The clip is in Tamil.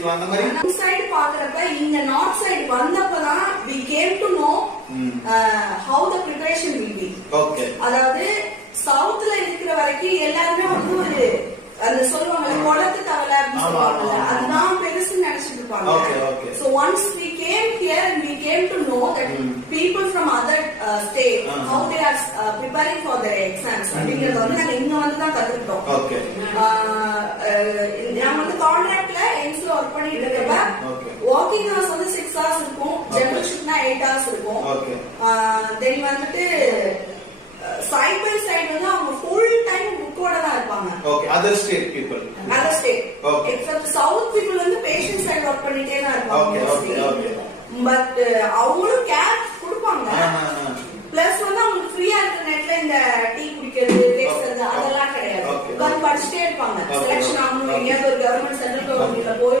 பேசிக்கலாம் அந்த மாதிரி. நார்த் சைடு பாக்குறப்ப இங்க நார்த் சைடு வந்தப்பதான் we came to know how the preparation will be. Okay. அதாவது சவுத்ல இருக்கிற வரைக்கும் எல்லாருமே வந்து ஒரு அந்த சொல்லுவாங்கல்ல குளத்து தவளை அப்படின்னு சொல்லுவாங்கல்ல அதுதான் பெருசு நினைச்சிட்டு இருப்பாங்க. So once we came here and we came to know that people from other state how they are preparing for their exams அப்படிங்கறது வந்து நாங்க இங்க வந்து தான் கத்துக்கிட்டோம். நாங்க வந்து கான்ட்ராக்ட்ல எம்ஸ்ல ஒர்க் பண்ணிட்டு இருக்கப்ப வாக்கிங் ஹவர்ஸ் வந்து 6 hours இருக்கும், ஜெனரல் ஷிப்ட்னா 8 hours இருக்கும். தென் வந்துட்டு சைட் பை சைடு வந்து அவங்க ஃபுல் டைம் புக்கோட தான் இருப்பாங்க. Okay. Other state people, other state accept south people வந்து பேஷண்ட் சைடு ஒர்க் பண்ணிட்டே தான் இருப்பாங்க. பட் அவங்களும் கேர் கொடுப்பாங்க. பிளஸ் வந்து அவங்களுக்கு ஃப்ரீயா இருக்கிற நேரத்துல இந்த டீ குடிக்கிறது பேசுறது அதெல்லாம் கிடையாது. உட்கார்ந்து படிச்சுட்டே இருப்பாங்க. செலக்ஷன் ஆகணும், எங்கேயாவது ஒரு கவர்மெண்ட் சென்ட்ரல் கவர்மெண்ட்ல போய்